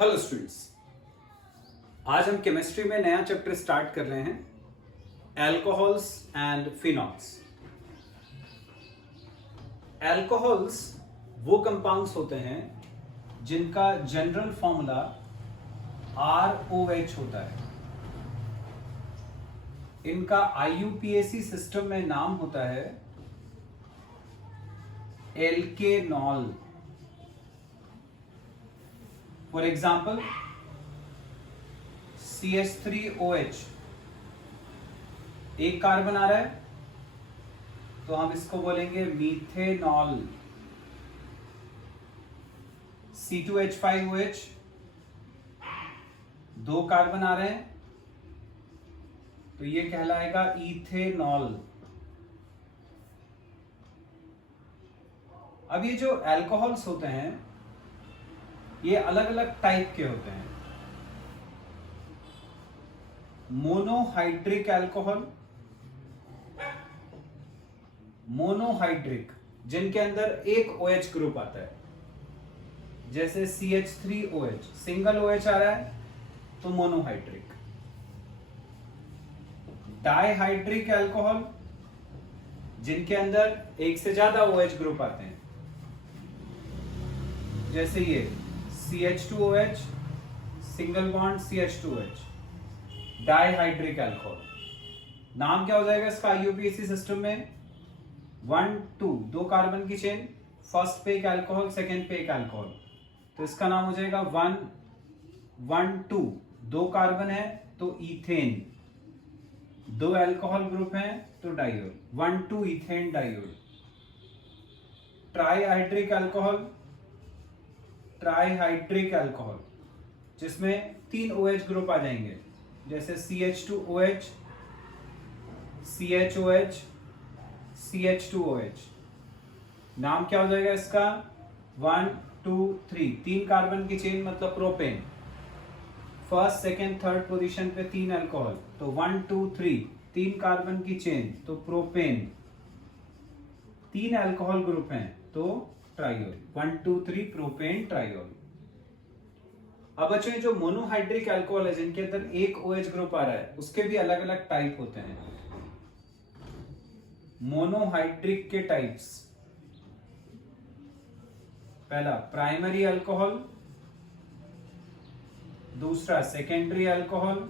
Hello students, आज हम chemistry में नया चैप्टर स्टार्ट कर रहे हैं, अल्कोहल्स एंड फिनॉल्स। अल्कोहल्स वो कंपाउंड्स होते हैं जिनका जनरल फॉर्मूला ROH होता है। इनका IUPAC सिस्टम में नाम होता है एल्केनॉल। फॉर एग्जाम्पल CH3OH एक कार्बन आ रहा है तो हम इसको बोलेंगे मीथेनॉल। C2H5OH दो कार्बन आ रहे हैं तो ये कहलाएगा इथेनॉल। अब ये जो अल्कोहल्स होते हैं ये अलग अलग टाइप के होते हैं। मोनोहाइड्रिक अल्कोहल, मोनोहाइड्रिक जिनके अंदर एक OH ग्रुप आता है, जैसे CH3OH सिंगल OH आ रहा है तो मोनोहाइड्रिक। डाइहाइड्रिक अल्कोहल जिनके अंदर एक से ज्यादा OH ग्रुप आते हैं, जैसे ये CH2OH single bond CH2OH, dihydric alcohol. नाम क्या हो जाएगा इसका IUPAC सिस्टम में? 1 2 दो कार्बन की चेन, फर्स्ट पे एक अल्कोहल, सेकेंड पे एक अल्कोहल, तो इसका नाम हो जाएगा 1 1 2 दो कार्बन है तो इथेन, दो अल्कोहल ग्रुप हैं तो diol, 1 2 ethane diol. Trihydric alcohol, trihydric alcohol जिसमें 3 OH ग्रुप आ जाएंगे, जैसे CH2OH CHOH CH2OH। नाम क्या हो जाएगा इसका? 1 2 3 तीन कार्बन की चेन मतलब propane, first second third position पे 3 अल्कोहल तो 1 2 3 तीन कार्बन की चेन तो प्रोपेन, 3 अल्कोहल ग्रुप हैं तो ट्राइयोल, 1 2 3 प्रोपेन ट्राइयोल। अब बच्चों जो मोनोहाइड्रिक अल्कोहल है जिनके अंदर एक OH ग्रुप आ रहा है उसके भी अलग अलग टाइप होते हैं। मोनोहाइड्रिक के टाइप्स, पहला प्राइमरी अल्कोहल, दूसरा सेकेंडरी अल्कोहल,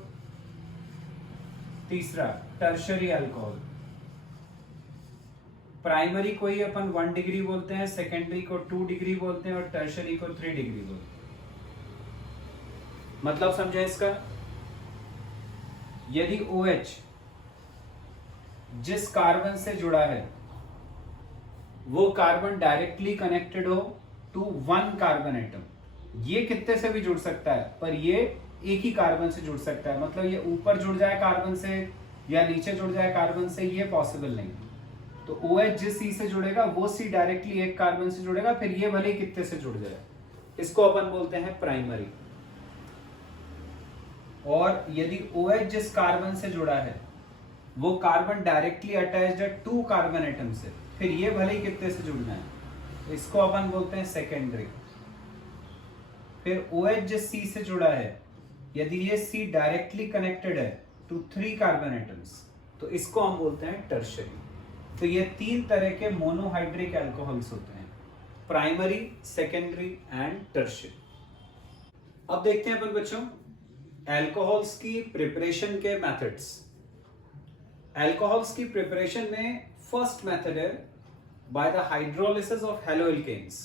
तीसरा टर्शरी अल्कोहल। प्राइमरी को ही अपन 1 डिग्री बोलते हैं, सेकेंडरी को 2 डिग्री बोलते हैं और टर्शरी को 3 डिग्री बोलते हैं। मतलब समझे इसका? यदि OH जिस कार्बन से जुड़ा है वो कार्बन डायरेक्टली कनेक्टेड हो टू 1 कार्बन एटम, ये कितने से भी जुड़ सकता है पर ये एक ही कार्बन से जुड़ सकता है, मतलब ये ऊपर जुड़ जाए कार्बन से या नीचे जुड़ जाए कार्बन से, ये पॉसिबल नहीं। तो OH जिस C से जुड़ेगा वो C डायरेक्टली एक कार्बन से जुड़ेगा, फिर ये भले ही कितने से जुड़ जाए, इसको अपन बोलते हैं प्राइमरी। और यदि OH जिस कार्बन से जुड़ा है वो कार्बन डायरेक्टली अटैच्ड है 2 कार्बन एटम से, फिर ये भले ही कितने से जुड़ना है, इसको अपन बोलते हैं सेकेंडरी। फिर OH जिस C से जुड़ा है यदि ये C डायरेक्टली कनेक्टेड है टू 3 कार्बन एटम्स तो इसको हम बोलते हैं टर्शरी। तो ये 3 तरह के मोनोहाइड्रिक अल्कोहल्स होते हैं, प्राइमरी, सेकेंडरी एंड टर्शरी। अब देखते हैं अपन बच्चों अल्कोहल्स की प्रिपरेशन के मेथड्स। अल्कोहल्स की प्रिपरेशन में फर्स्ट मेथड है by the hydrolysis of haloalkanes.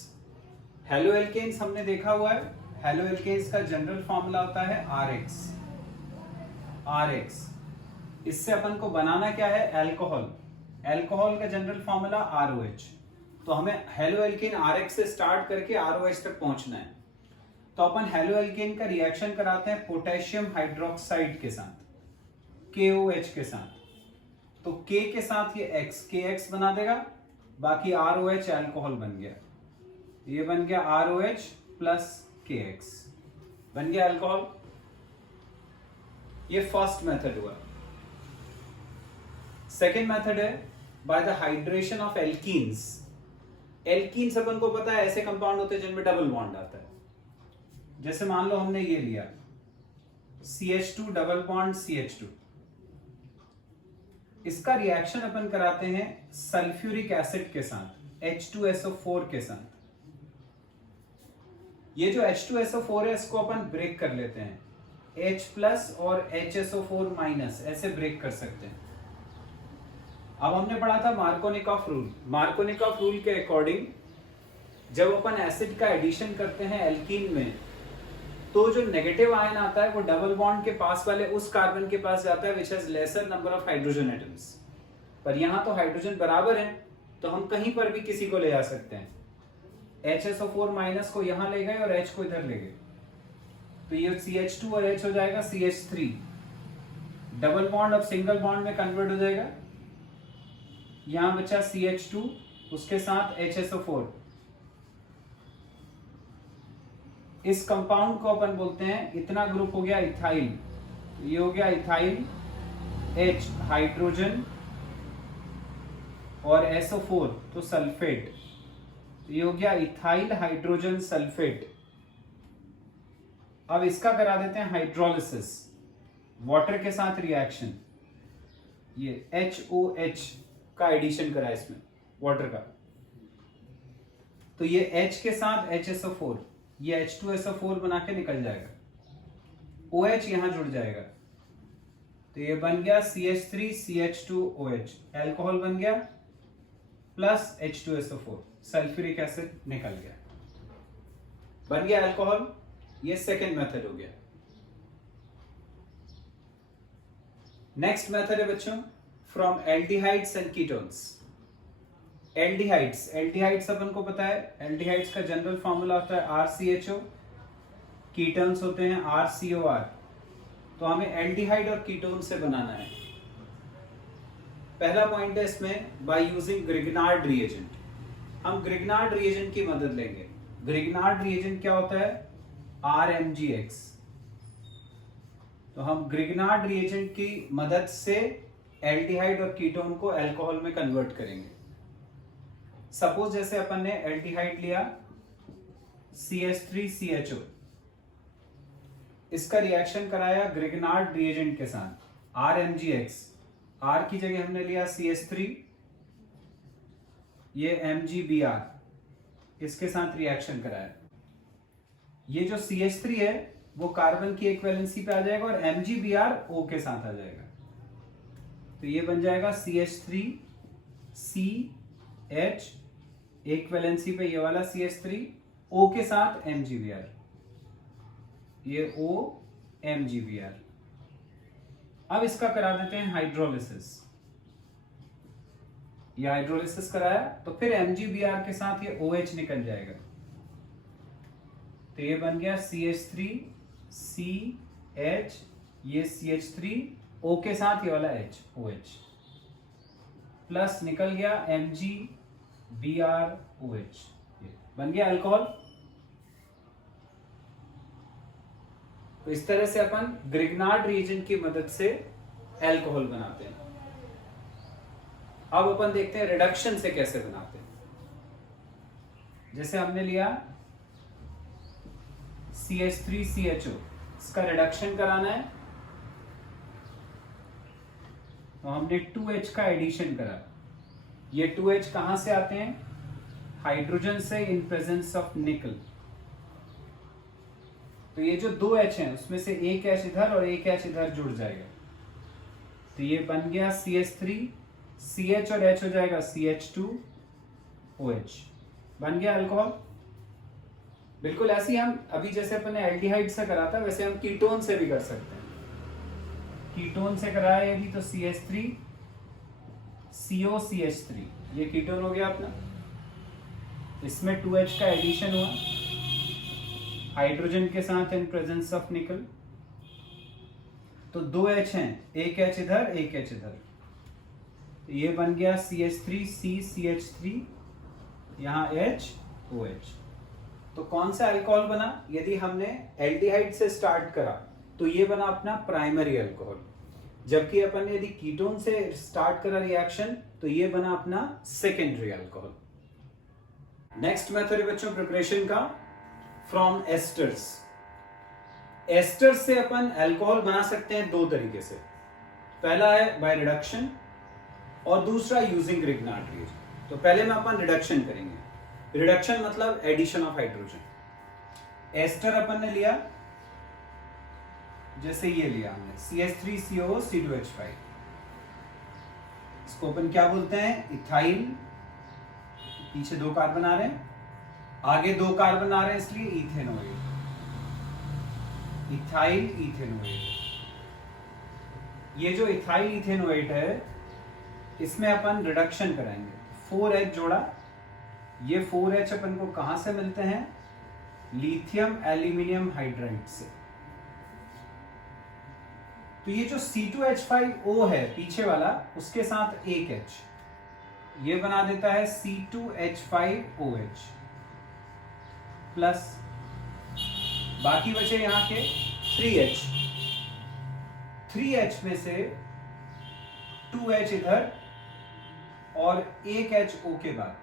Haloalkanes हमने देखा हुआ है, हेलोएल्केन्स का जनरल फॉर्मूला होता है RX। इससे अपन को बनाना क्या है? अल्कोहल। अल्कोहल का जनरल फॉर्मूला ROH, तो हमें हेलोएल्केन RX से स्टार्ट करके ROH तक पहुंचना है। तो अपन हेलोएल्केन का रिएक्शन कराते हैं पोटेशियम हाइड्रोक्साइड के साथ, KOH के साथ, तो K के साथ ये KX बना देगा, बाकी ROH अल्कोहल बन गया, ये बन गया ROH प्लस KX, बन गया अल्कोहल। ये फर्स्ट मेथड हुआ। सेकेंड मेथड है by the hydration of alkenes. Alkenes अपन को पता है ऐसे कंपाउंड होते हैं जिनमें डबल बॉन्ड आता है, जैसे मान लो हमने ये लिया CH2 डबल बॉन्ड CH2, इसका रिएक्शन अपन कराते हैं सल्फ्यूरिक एसिड के साथ H2SO4 के साथ। ये जो H2SO4 है इसको अपन ब्रेक कर लेते हैं, H प्लस और HSO4 माइनस ऐसे ब्रेक कर सकते हैं। अब हमने पढ़ा था मार्कोनिकॉफ रूल। मार्कोनिकॉफ रूल के अकॉर्डिंग जब अपन एसिड का एडिशन करते हैं एल्कीन में, तो जो नेगेटिव आयन आता है वो डबल बॉन्ड के पास वाले उस कार्बन के पास जाता है which has laser number of hydrogen atoms. पर यहाँ तो हाइड्रोजन बराबर है, तो हम कहीं पर भी किसी को ले आ सकते हैं। HSO4 माइनस को यहाँ ले गए और H को इधर ले गए, तो ये CH2 और H हो जाएगा CH3। डबल बॉन्ड अब सिंगल बॉन्ड में कन्वर्ट हो जाएगा। यहाँ बचा CH2 उसके साथ HSO4। इस कंपाउंड को अपन बोलते हैं, इतना ग्रुप हो गया इथाइल, ये हो गया इथाइल, H हाइड्रोजन और SO4 तो सल्फेट, ये हो गया इथाइल हाइड्रोजन सल्फेट। अब इसका करा देते हैं हाइड्रोलिसिस, वाटर के साथ रिएक्शन। ये HOH का एडिशन करा इसमें वाटर का, तो ये H के साथ HSO4, ये H2SO4 बना के निकल जाएगा, OH यहां जुड़ जाएगा, तो ये बन गया CH3CH2OH, एल्कोहल बन गया प्लस H2SO4, सल्फ्यूरिक एसिड निकल गया, बन गया अल्कोहल। ये सेकेंड मेथड हो गया। नेक्स्ट मेथड है बच्चों from aldehydes and ketones. Aldehydes अपन को पता है, एल्डिहाइड्स का जनरल फॉर्मूला होता है RCHO, कीटोन्स होते हैं RCOR। तो हमें एल्डिहाइड और कीटोन से बनाना है। पहला पॉइंट है इसमें बाय यूजिंग ग्रिग्नार्ड रिएजेंट। हम ग्रिग्नार्ड रिएजेंट की मदद लेंगे। ग्रिग्नार्ड रिएजेंट क्या होता है? RMgX। तो हम ग्रिग्नार्ड रिएजेंट की मदद से एल्डिहाइड और कीटोन को अल्कोहल में कन्वर्ट करेंगे। सपोज जैसे अपन ने एल्डिहाइड लिया CH3CHO, इसका रिएक्शन कराया ग्रिग्नार्ड रिएजेंट के साथ RMgX। R की जगह हमने लिया CH3, ये MgBr, इसके साथ रिएक्शन कराया। ये जो CH3 है वो कार्बन की एक वैलेंसी पे आ जाएगा और MgBr O के साथ आ जाएगा, तो ये बन जाएगा CH3 CH, एक वैलेंसी पे ये वाला CH3 O के साथ MgBr, ये O MgBr। अब इसका करा देते हैं हाइड्रोलिसिस। ये हाइड्रोलिसिस कराया तो फिर MgBr के साथ ये OH निकल जाएगा, तो ये बन गया CH3 CH, ये CH3 O के साथ ये वाला H OH, प्लस निकल गया MgBr OH, ये बन गया अल्कोहल। तो इस तरह से अपन ग्रिग्नार्ड रिएजेंट की मदद से अल्कोहल बनाते हैं। अब अपन देखते हैं रिडक्शन से कैसे बनाते हैं। जैसे हमने लिया CH3CHO, इसका रिडक्शन कराना है, तो हमने 2H का एडिशन करा। ये 2H कहां से आते हैं? हाइड्रोजन से इन प्रेजेंस ऑफ निकल। तो ये जो 2H हैं उसमें से एक H इधर और एक H इधर जुड़ जाएगा, तो ये बन गया CH3 CH और H हो जाएगा CH2OH, बन गया अल्कोहल। बिल्कुल ऐसे ही हम अभी जैसे अपने एल्डिहाइड से करा था वैसे हम कीटोन से भी कर सकते हैं। कीटोन से कराया यदि तो CH3 COCH3, ये कीटोन हो गया अपना, इसमें 2H का एडिशन हुआ हाइड्रोजन के साथ इन प्रेजेंस ऑफ निकल, तो 2H हैं, एक H इधर एक H इधर, तो ये बन गया CH3 CCH3, यहाँ H OH। तो कौन सा अल्कोहल बना? यदि हमने एल्डिहाइड से स्टार्ट करा तो ये बना अपना प्राइमरी अल्कोहल, जबकि अपन ने यदि कीटोन से स्टार्ट करा रिएक्शन तो ये बना अपना सेकेंडरी अल्कोहल। नेक्स्ट मेथड है बच्चों प्रिपरेशन का फ्रॉम एस्टर्स। एस्टर से अपन अल्कोहल बना सकते हैं दो तरीके से, पहला है बाय रिडक्शन और दूसरा यूजिंग ग्रिग्नार्ड रिएजेंट। तो पहले में अपन रिडक्शन करेंगे। रिडक्शन मतलब एडिशन ऑफ हाइड्रोजन। एस्टर अपन ने लिया, जैसे ये लिया हमने CH3COO C2H5, इसको अपन क्या बोलते हैं, इथाइल। पीछे दो कार्बन आ रहे हैं, आगे दो कार्बन आ रहे हैं, इसलिए इथेनोएट, इथाइल इथेनोएट। ये जो इथाइल इथेनोएट है, इसमें अपन रिडक्शन कराएंगे। 4H जोड़ा, ये 4H अपन को कहां से मिलते हैं, लिथियम एल्यूमिनियम हाइड्राइड से। तो ये जो C2H5O है पीछे वाला, उसके साथ एक H, ये बना देता है C2H5OH प्लस, बाकी बचे यहां के 3H। 3H में से 2H इधर और एक H O के बाद,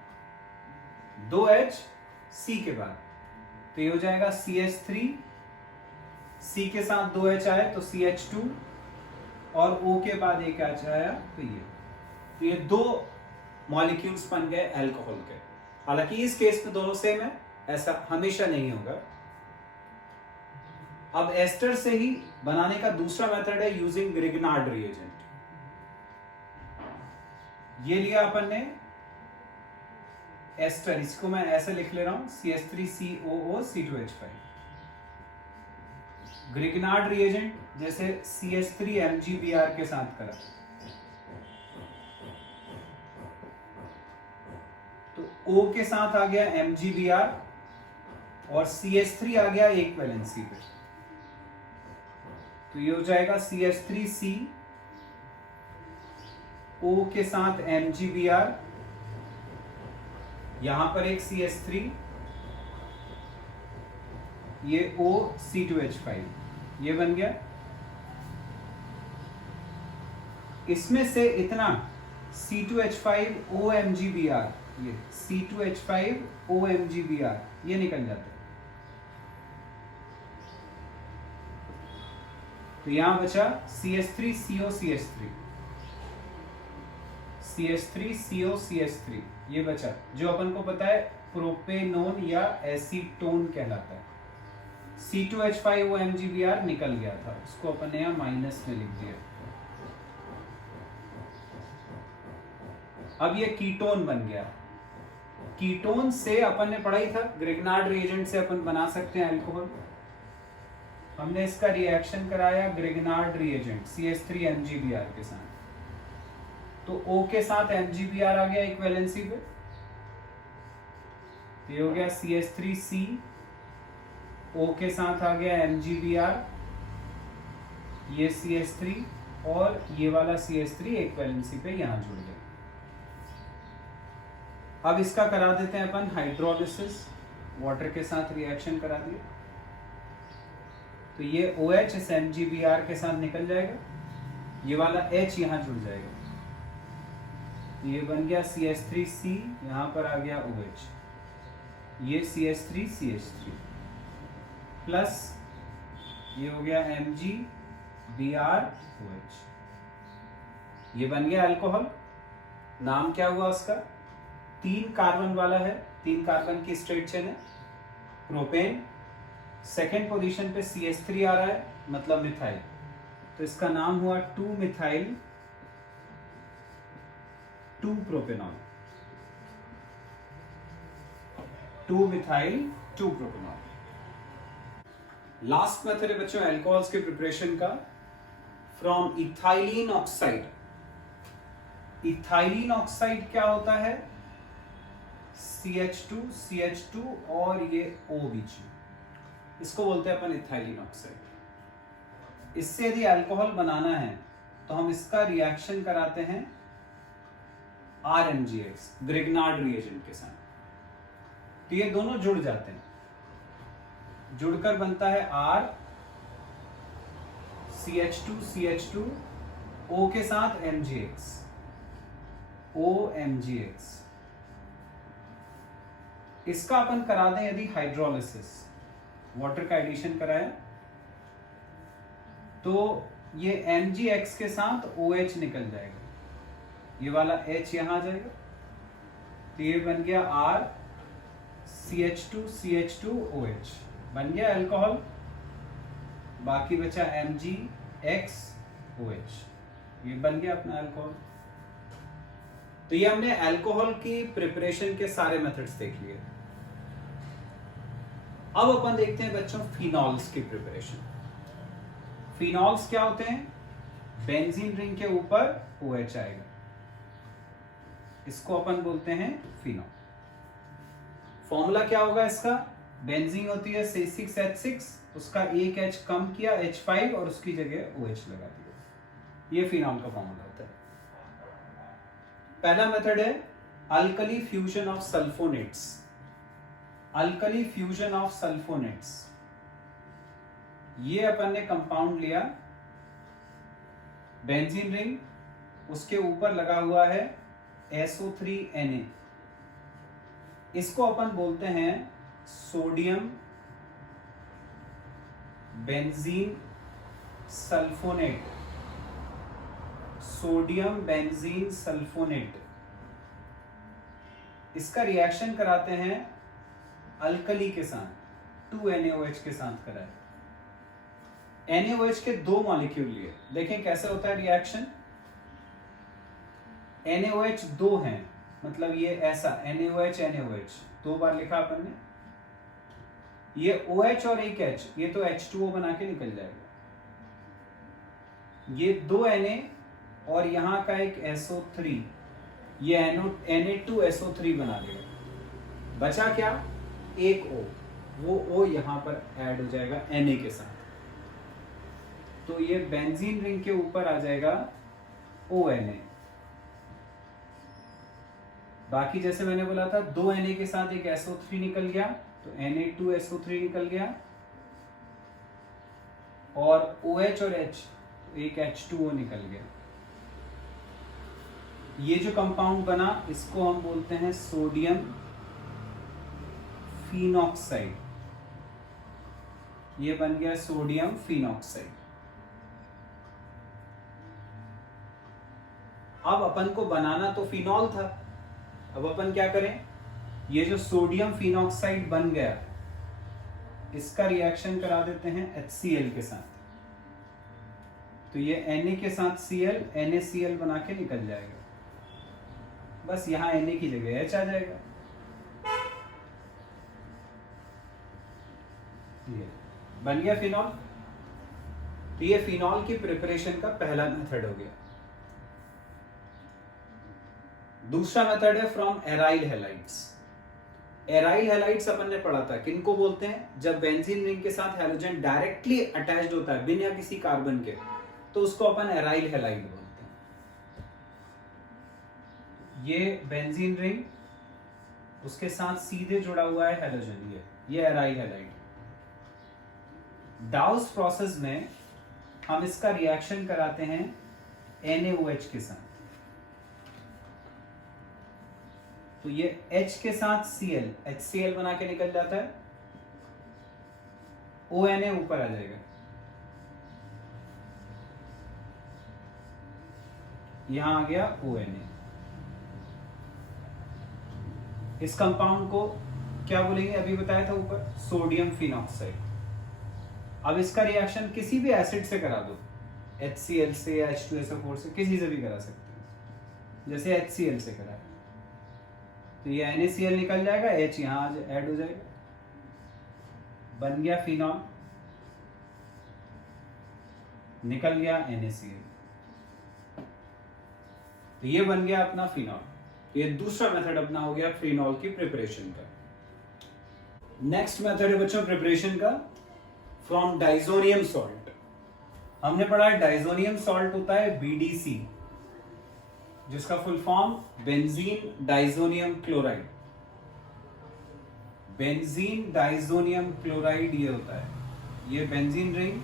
2H C के बाद, तो ये हो जाएगा CH3, C के साथ 2H आए तो CH2 और O के बाद एक H आया तो ये दो मॉलिक्यूल्स बन गए अल्कोहल के। हालांकि इस केस में दोनों सेम है, ऐसा हमेशा नहीं होगा। अब एस्टर से ही बनाने का दूसरा मेथड है यूजिंग ग्रिग्नार्ड रिएजेंट। ये लिया अपन ने एस्टर, इसको मैं ऐसे लिख ले रहा हूं CH3COO C2H5। ग्रिग्नार्ड रिएजेंट जैसे CH3MgBr के साथ करा, तो O के साथ आ गया MgBr और CH3 आ गया एक वैलेंसी पे, तो ये हो जाएगा CH3C, O के साथ MgBr, यहां पर एक CH3, ये O C2H5, ये बन गया। इसमें से इतना C2H5OMgBr, ये C2H5OMgBr ये निकल जाता है। तो यहां बचा CH3COCH3, CH3COCH3 ये बचा, जो अपन को पता है प्रोपेनोन या एसीटोन कहलाता है। C2H5OMgBr निकल गया था, उसको अपन ने यहां माइनस में लिख दिया। अब ये कीटोन बन गया। कीटोन से अपन ने पढ़ा ही था, ग्रिग्नार्ड रिएजेंट से अपन बना सकते हैं अल्कोहल। हमने इसका रिएक्शन कराया ग्रिग्नार्ड रिएजेंट CH3MgBr के साथ, तो O के साथ MgBr आ गया एक वैलेंसी पे, ये हो गया CH3C, O के साथ आ गया MgBr, ये CH3 और ये वाला CH3 एक वैलेंसी पे यहां जुड़ गया। अब इसका करा देते हैं अपन हाइड्रोलिसिस, वाटर के साथ रिएक्शन करा दिए, तो ये OH इस MgBr के साथ निकल जाएगा, ये वाला H यहां जुड़ जाएगा, ये बन गया CH3C, यहां पर आ गया OH, ये CH3CH3 प्लस ये हो गया MgBrOH, ये बन गया अल्कोहल। नाम क्या हुआ उसका, 3 कार्बन वाला है, 3 कार्बन की स्ट्रेट चेन है, प्रोपेन। सेकेंड पोजीशन पे CH3 आ रहा है, मतलब मिथाइल, तो इसका नाम हुआ 2-मिथाइल 2-प्रोपेनॉल, 2-मिथाइल 2-प्रोपेनॉल। लास्ट मेथड है बच्चों अल्कोहल्स के प्रिपरेशन का, from ethylene oxide. Ethylene oxide क्या होता है, CH2 और ये OBG, इसको बोलते हैं अपन इथाइलिन ऑक्साइड। इससे यदि अल्कोहल बनाना है तो हम इसका रिएक्शन कराते हैं RMgX ग्रिग्नार्ड रिएजेंट के साथ, तो ये दोनों जुड़ जाते हैं, जुड़कर बनता है R, CH2 O के साथ MgX, OMgX। इसका अपन करा दें यदि हाइड्रोलिसिस, वाटर का एडिशन कराया तो ये MgX के साथ OH निकल जाएगा, ये वाला H यहां आ जाएगा, तो ये बन गया R CH2OH, बन गया अल्कोहल। बाकी बचा MgX OH, ये बन गया अपना अल्कोहल। तो ये हमने अल्कोहल की प्रिपरेशन के सारे मेथड्स देख लिए। अब अपन देखते हैं बच्चों फिनॉल्स की प्रिपरेशन। फिनॉल्स क्या होते हैं? बेंजीन रिंग के ऊपर OH आएगा, इसको अपन बोलते हैं फिनॉल। फॉर्मूला क्या होगा इसका? बेंजीन होती है C6H6, उसका एक H कम किया H5 और उसकी जगह OH लगा दिया, ये फिनॉल का फॉर्मूला होता है। पहला मेथड है alkali fusion of sulphonates. Alkali fusion of sulphonates, ये अपन ने कंपाउंड लिया, बेंजीन रिंग, उसके ऊपर लगा हुआ है SO3Na, इसको अपन बोलते हैं sodium benzene sulphonate. Sodium benzene sulphonate, इसका रिएक्शन कराते हैं अल्कली के साथ, 2NaOH के साथ कराए। NaOH के दो मॉलिक्यूल लिए, देखें कैसे होता है रिएक्शन। NaOH दो हैं, मतलब ये ऐसा NaOH दो बार लिखा अपन ने, ये OH और एक H, ये तो H2O बना के निकल जाएगा, ये दो Na और यहां का एक SO3, ये Na2SO3 बना देगा। बचा क्या? एक O, वो O यहां पर ऐड हो जाएगा Na के साथ, तो ये बेंजीन रिंग के ऊपर आ जाएगा ONA। बाकी जैसे मैंने बोला था, दो Na के साथ एक SO3 निकल गया, तो Na2SO3 निकल गया, और OH और H, एक H2O निकल गया। ये जो कंपाउंड बना, इसको हम बोलते हैं सोडियम फिनॉक्साइड, ये बन गया सोडियम फिनॉक्साइड। अब अपन को बनाना तो फिनॉल था, अब अपन क्या करें? ये जो सोडियम फिनॉक्साइड बन गया, इसका रिएक्शन करा देते हैं HCl के साथ, तो ये Na के साथ Cl, NaCl बना के निकल जाएगा, बस यहां Na की जगह H आ जाएगा। ये बन गया फिनॉल। तो ये फिनॉल की प्रिपरेशन का पहला मेथड हो गया। दूसरा मेथड है from aryl halides. Aryl halides अपन ने पढ़ा था, किनको बोलते हैं? जब बेंजीन रिंग के साथ हैलोजन डायरेक्टली अटैच्ड होता है बिना किसी कार्बन के, तो उसको अपन एराइल हैलाइड बोलते हैं। ये बेंजीन रिंग, उसके साथ सीधे जुड़ा हुआ है हैलोजन, ये एराइल हैलाइड। डाउस प्रोसेस में हम इसका रिएक्शन कराते हैं NaOH के साथ, तो ये H के साथ Cl, HCl बना के निकल जाता है, ONA ऊपर आ जाएगा, यहां आ गया ONA। इस कंपाउंड को क्या बोलेंगे? अभी बताया था ऊपर, सोडियम फिनॉक्साइड। अब इसका रिएक्शन किसी भी एसिड से करा दो, HCl से या H2SO4 से, किसी से भी करा सकते हैं, जैसे HCl से करा, तो ये NaCl निकल जाएगा, H यहां ऐड हो जाएगा, बन गया फिनॉल, निकल गया NaCl, तो ये बन गया अपना फिनॉल। तो ये दूसरा मेथड अपना हो गया फिनॉल की प्रिपरेशन का। नेक्स्ट मेथड है बच्चों प्रिपरेशन का फ्रॉम डाइजोनियम सॉल्ट। हमने पढ़ा है डाइजोनियम सॉल्ट होता है BDC, जिसका full form benzene diazonium chloride. Benzene diazonium chloride ये होता है, ये बेंजीन रिंग,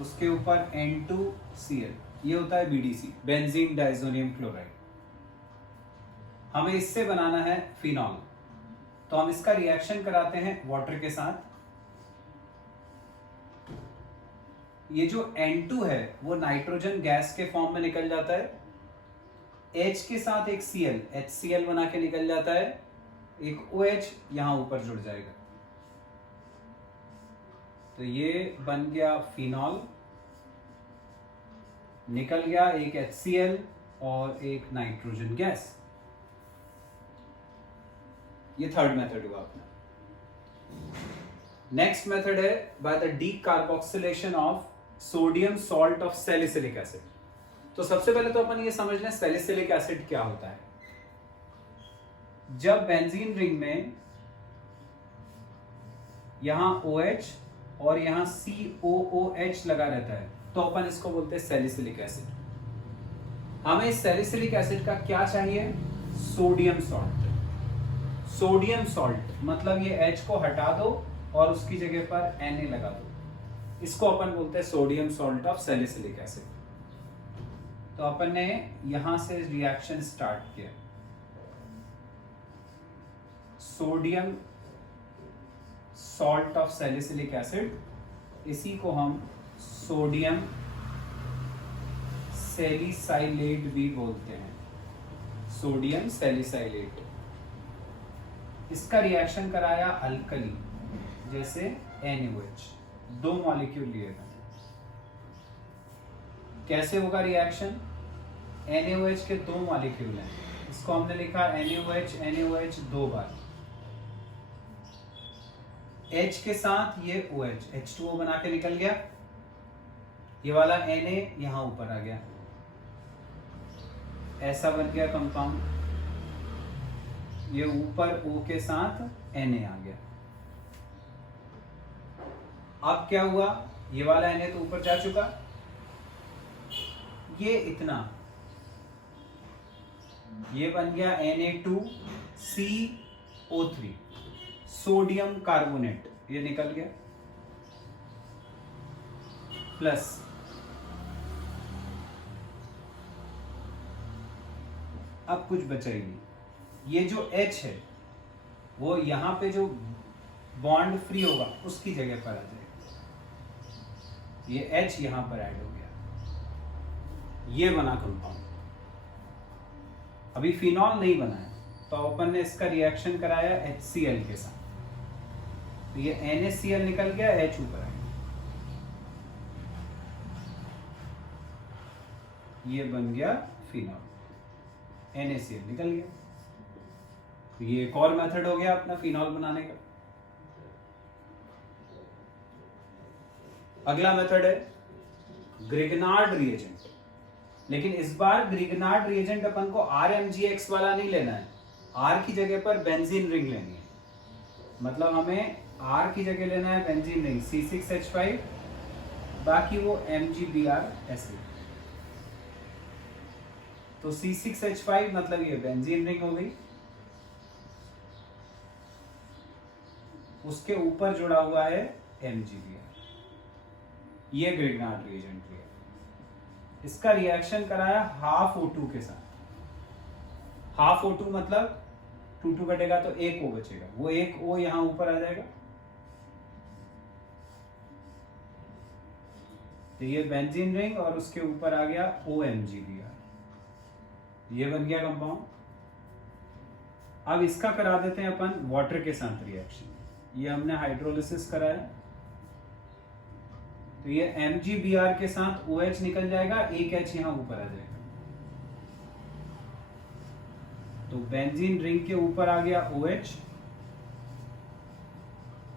उसके ऊपर N2Cl, ये होता है BDC, बेंजीन डाइजोनियम क्लोराइड। हमें इससे बनाना है फिनॉल, तो हम इसका रिएक्शन कराते हैं वाटर के साथ। ये जो N2 है वो नाइट्रोजन गैस के फॉर्म में निकल जाता है, H के साथ एक Cl HCl बना के निकल जाता है, एक OH यहां ऊपर जुड़ जाएगा, तो ये बन गया फिनॉल, निकल गया एक HCl और एक नाइट्रोजन गैस। ये थर्ड मेथड हुआ अपना। नेक्स्ट मेथड है by the decarboxylation of sodium salt of salicylic acid. तो सबसे पहले तो अपन ये समझ लें सैलिसिलिक एसिड क्या होता है। जब बेंजीन रिंग में यहां OH और यहां COOH लगा रहता है तो अपन इसको बोलते हैं सैलिसिलिक एसिड। हमें इस सैलिसिलिक एसिड का क्या चाहिए? Sodium salt. सोडियम सॉल्ट मतलब ये H को हटा दो और उसकी जगह पर Na लगा दो, इसको अपन बोलते हैं sodium salt of salicylic acid. तो अपन ने यहां से रिएक्शन स्टार्ट किया, sodium salt of salicylic acid, इसी को हम सोडियम सैलिसाइलेट भी बोलते हैं, सोडियम सैलिसाइलेट। इसका रिएक्शन कराया अल्कली जैसे NaOH, 2 मॉलिक्यूल लिए था। कैसे होगा रिएक्शन? NaOH के 2 मॉलिक्यूल हैं, इसको हमने लिखा NaOH 2 बार, H के साथ ये OH H2O बना के निकल गया, ये वाला Na यहां ऊपर आ गया, ऐसा बन गया कंपाउंड, ये ऊपर O के साथ Na आ गया। अब क्या हुआ? ये वाला Na तो ऊपर जा चुका, ये इतना, ये बन गया Na2CO3 सोडियम कार्बोनेट, ये निकल गया, प्लस अब कुछ बचा ही नहीं, ये जो H है वो यहां पे जो बॉन्ड फ्री होगा उसकी जगह पर आ जाएगा, ये H यहां पर ऐड हो गया, ये बना कंपाउंड। अभी फिनॉल नहीं बना है तो अपन ने इसका रिएक्शन कराया HCl के साथ, तो ये NaCl निकल गया, H ऊपर आ गया, ये बन गया फिनॉल, NaCl निकल गया। तो ये एक और मेथड हो गया अपना फिनॉल बनाने का। अगला मेथड है ग्रिगनार्ड रिएजेंट, लेकिन इस बार ग्रिगनार्ड रिएजेंट अपन को RMgX वाला नहीं लेना है, R की जगह पर बेंजीन रिंग लेनी है। मतलब हमें R की जगह लेना है बेंजीन रिंग C6H5, बाकी वो MgBr एसिड। तो C6H5 मतलब ये बेंजीन रिंग हो गई, उसके ऊपर जुड़ा हुआ है MgBr, ये ग्रिगनार्ड रिएजेंट है। इसका रिएक्शन कराया हाफ O2 के साथ। हाफ O2 मतलब 2 कटेगा तो एक O बचेगा, वो एक O यहां ऊपर आ जाएगा, तो ये बेंजीन रिंग और उसके ऊपर आ गया OMgBr, ये बन गया कंपाउंड। अब इसका करा देते हैं अपन वाटर के साथ रिएक्शन, ये हमने हाइड्रोलिसिस कराया, तो ये MgBr के साथ OH निकल जाएगा, एक H यहां ऊपर आ जाएगा, तो बेंजीन रिंग के ऊपर आ गया OH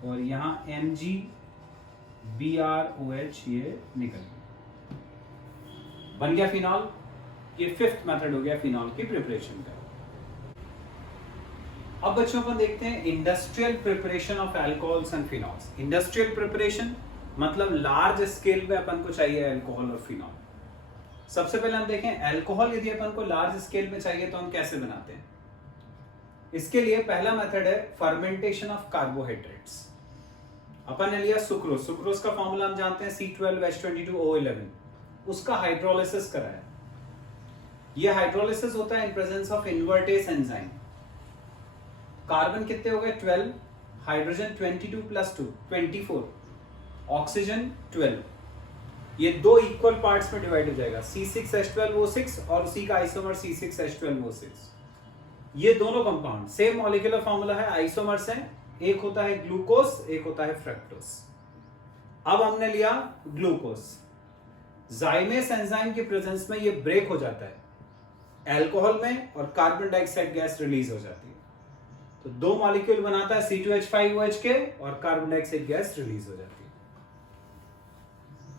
और यहां MgBrOH ये निकल गया, बन गया फिनॉल। ये 5th मेथड हो गया फिनॉल की प्रिपरेशन का। अब बच्चों को देखते हैं industrial preparation of alcohols and phenols. Industrial preparation मतलब लार्ज स्केल पे अपन को चाहिए अल्कोहल और फिनॉल। सबसे पहले हम देखें अल्कोहल यदि अपन को लार्ज स्केल पे चाहिए तो हम कैसे बनाते हैं। इसके लिए पहला मेथड है फर्मेंटेशन ऑफ कार्बोहाइड्रेट्स। अपन ने लिया सुक्रोज, सुक्रोज का फॉर्मूला हम जानते हैं C12H22O11, उसका हाइड्रोलिसिस कराया। यह हाइड्रोलिसिस होता है in presence of invertase enzyme. Carbon कितने हो गए 12, हाइड्रोजन 22 + 2 24, ऑक्सीजन 12, ये दो इक्वल पार्ट्स में डिवाइड हो जाएगा, C6H12O6 और उसी का आइसोमर C6H12O6। ये दोनों कंपाउंड सेम मॉलिक्यूलर फॉर्मूला है, आइसोमर्स हैं, एक होता है ग्लूकोज, एक होता है फ्रक्टोज। अब हमने लिया ग्लूकोज, जाइमेस एंजाइम की प्रेजेंस में ये ब्रेक हो जाता है अल्कोहल में और कार्बन डाइऑक्साइड गैस रिलीज हो जाती है। तो दो मॉलिक्यूल बनाता है C2H5OH के और कार्बन डाइऑक्साइड गैस रिलीज हो जाती है।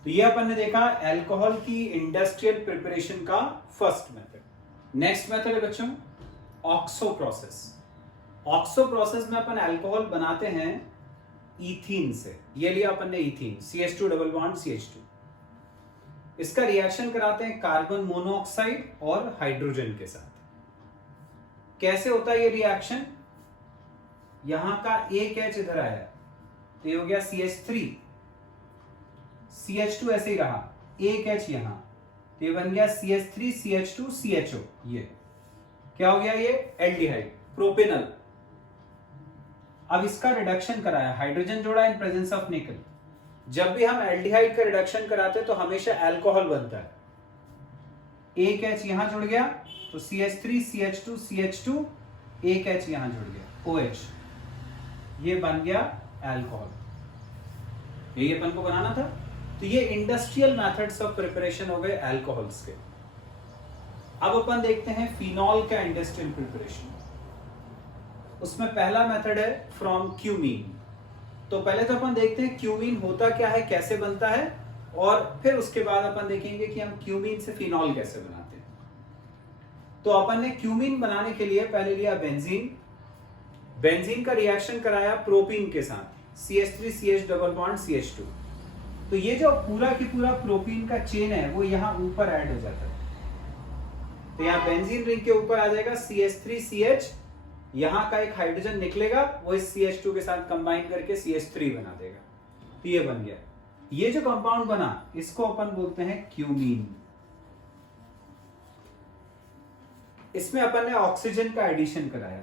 तो ये अपन ने देखा अल्कोहल की इंडस्ट्रियल प्रिपरेशन का फर्स्ट मेथड। नेक्स्ट मेथड है बच्चों ऑक्सो प्रोसेस। ऑक्सो प्रोसेस में अपन अल्कोहल बनाते हैं इथीन से। ये लिया अपन ने ethene, CH2 double bond CH2। इसका रिएक्शन कराते हैं कार्बन मोनोऑक्साइड और हाइड्रोजन के साथ। कैसे होता है ये रिएक्शन? यहां का एक H इधर आया तो ये हो गया CH3, CH2 ऐसे ही रहा, एक H यहां तो ये बन गया CH3 CH2 CHO। ये क्या हो गया? ये एल्डिहाइड प्रोपेनल। अब इसका रिडक्शन कराया, हाइड्रोजन जोड़ा इन प्रेजेंस ऑफ निकल। जब भी हम एल्डिहाइड का रिडक्शन कराते हैं तो हमेशा अल्कोहल बनता है। एक H यहां जुड़ गया तो CH3 CH2 CH2, एक H यहां जुड़ गया OH, ये बन गया अल्कोहल। यही अपन को बनाना था। तो ये इंडस्ट्रियल मेथड्स ऑफ प्रिपरेशन हो गए अल्कोहल्स के। अब अपन देखते हैं फिनॉल का इंडस्ट्रियल प्रिपरेशन। उसमें पहला मेथड है फ्रॉम क्यूमीन। तो पहले तो अपन देखते हैं क्यूमीन होता क्या है, कैसे बनता है, और फिर उसके बाद अपन देखेंगे कि हम क्यूमीन से फिनॉल कैसे बनाते हैं। तो अपन ने क्यूमीन बनाने के लिए पहले लिया बेंजीन। बेंजीन का रिएक्शन कराया प्रोपीन के साथ, CH3 CH double bond CH2। तो ये जो पूरा की पूरा प्रोपीन का चेन है वो यहाँ ऊपर ऐड हो जाता है। तो यहाँ बेंजीन रिंग के ऊपर आ जाएगा CH3 CH, यहाँ का एक हाइड्रोजन निकलेगा, वो इस CH2 के साथ कंबाइन करके CH3 बना देगा। तो ये बन गया। ये जो कंपाउंड बना इसको अपन बोलते हैं क्यूमीन। इसमें अपन ने ऑक्सीजन का एडिशन कराया।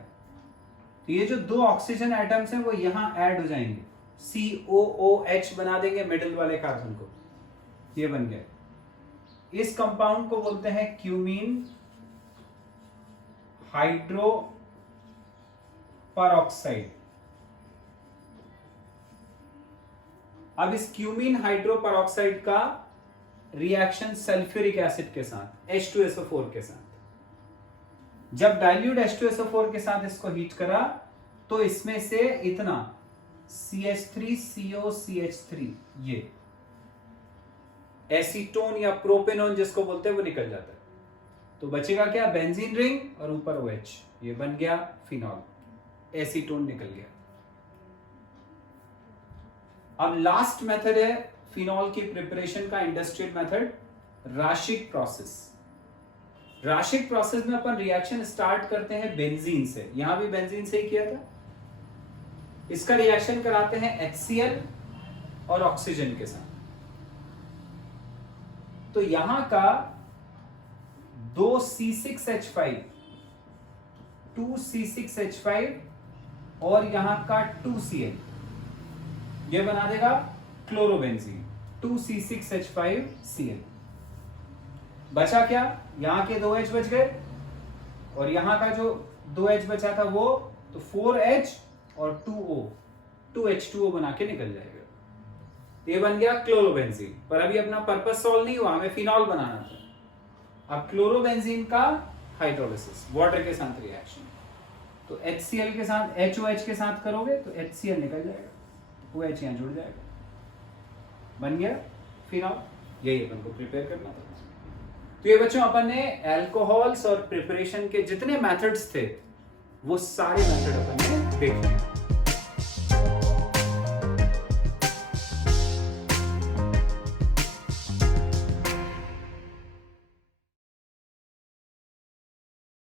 तो ये जो दो ऑक्सीजन एटम्स हैं वो यहां ऐड हो जाएंगे, COOH बना देंगे मिडिल वाले कार्बन को। ये बन गया। इस कंपाउंड को बोलते हैं क्यूमीन हाइड्रो परऑक्साइड। अब इस क्यूमीन हाइड्रो परऑक्साइड का रिएक्शन सल्फ्यूरिक एसिड के साथ H2SO4 के साथ। जब डाइल्यूट H2SO4 के साथ इसको हीट करा तो इसमें से इतना CH3COCH3 ये एसीटोन या प्रोपेनोन जिसको बोलते हैं वो निकल जाता है। तो बचेगा क्या? बेंजीन रिंग और ऊपर OH। ये बन गया फिनॉल, एसीटोन निकल गया। अब लास्ट मेथड है फिनॉल की प्रिपरेशन का इंडस्ट्रियल मेथड, राशिक प्रोसेस। राशिक प्रोसेस में अपन रिएक्शन स्टार्ट करते हैं बेंजीन से। यहां भी बेंजीन से ही किया था। इसका रिएक्शन कराते हैं HCl और ऑक्सीजन के साथ। तो यहां का 2C6H5, 2C6H5 और यहां का 2Cl, ये बना देगा क्लोरोबेंजीन, 2C6H5Cl। बचा क्या? यहां के 2H बच गए और यहां का जो 2H बचा था वो, तो 4H और 2O, 2H2O बना के निकल जाएगा। ये बन गया क्लोरोबेंजीन। पर अभी अपना पर्पस सॉल्व नहीं हुआ, हमें फिनॉल बनाना था। अब क्लोरोबेंजीन का हाइड्रोलिसिस, वाटर के साथ रिएक्शन। तो HCl के साथ HOH के साथ करोगे तो HCl निकल जाएगा, OH यहां जुड़ जाएगा, बन गया फिनॉल। यही अपन को प्रिपेयर करना था। तो ये बच्चों अपन ने अल्कोहल्स और प्रिपरेशन के जितने मेथड्स थे वो सारे मेथड अपन ने देख लिए।